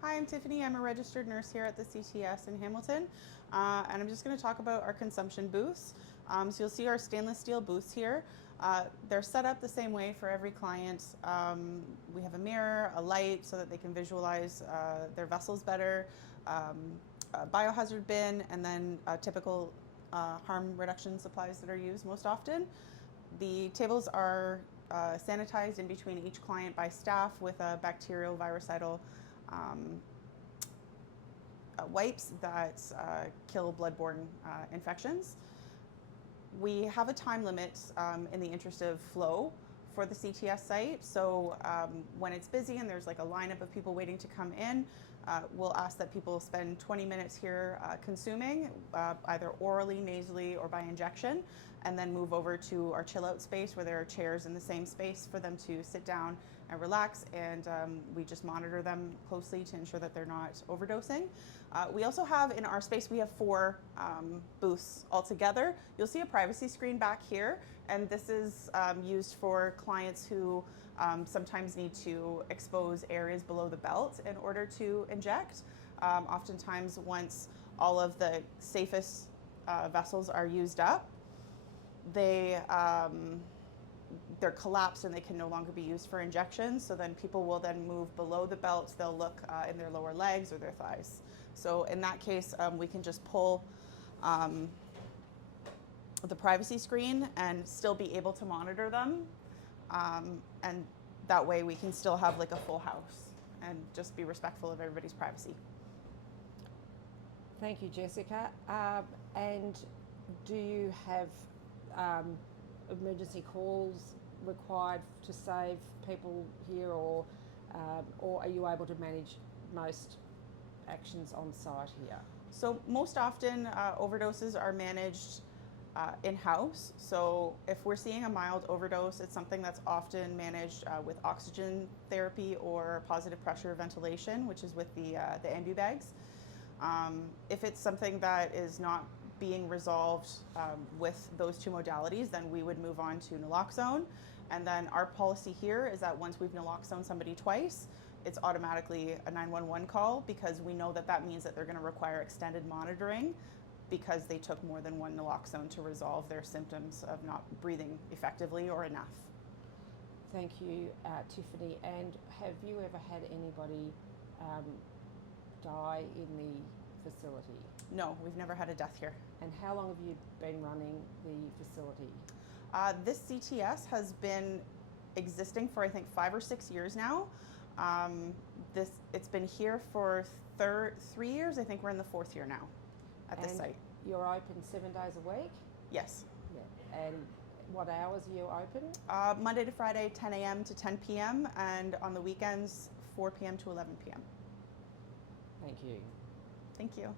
Hi, I'm Tiffany. I'm a registered nurse here at the CTS in Hamilton, and I'm just going to talk about our consumption booths. So you'll see our stainless steel booths here. They're set up the same way for every client. We have a mirror, a light, so that they can visualize their vessels better, a biohazard bin, and then typical harm reduction supplies that are used most often. The tables are sanitized in between each client by staff with a bacterial virucidal um, wipes that kill bloodborne infections. We have a time limit in the interest of flow for the CTS site. So when it's busy and there's like a lineup of people waiting to come in, we'll ask that people spend 20 minutes here consuming, either orally, nasally, or by injection, and then move over to our chill out space where there are chairs in the same space for them to sit down and relax, and we just monitor them closely to ensure that they're not overdosing. We also have in our space, we have 4 booths altogether. You'll see a privacy screen back here, and this is used for clients who sometimes need to expose areas below the belt in order to inject. Oftentimes, once all of the safest vessels are used up, they're collapsed and they can no longer be used for injections. So then people will then move below the belt. They'll look in their lower legs or their thighs. So in that case, we can just pull the privacy screen and still be able to monitor them. And that way we can still have like a full house and just be respectful of everybody's privacy. Thank you, Jessica. And do you have emergency calls required to save people here, or are you able to manage most actions on site here? So most often overdoses are managed in-house. So if we're seeing a mild overdose, it's something that's often managed with oxygen therapy or positive pressure ventilation, which is with the ambu bags. If it's something that is not being resolved with those 2 modalities, then we would move on to naloxone. And then our policy here is that once we've naloxone somebody twice, it's automatically a 911 call, because we know that that means that they're going to require extended monitoring because they took more than 1 naloxone to resolve their symptoms of not breathing effectively or enough. Thank you, Tiffany. And have you ever had anybody die in the facility? No, we've never had a death here. And how long have you been running the facility? This CTS has been existing for I think 5 or 6 years now. It's been here for 3 years. I think we're in the 4th year now at this site. You're open 7 days a week? Yes. Yeah. And what hours are you open? Monday to Friday, 10 a.m. to 10 p.m. and on the weekends, 4 p.m. to 11 p.m. Thank you. Thank you.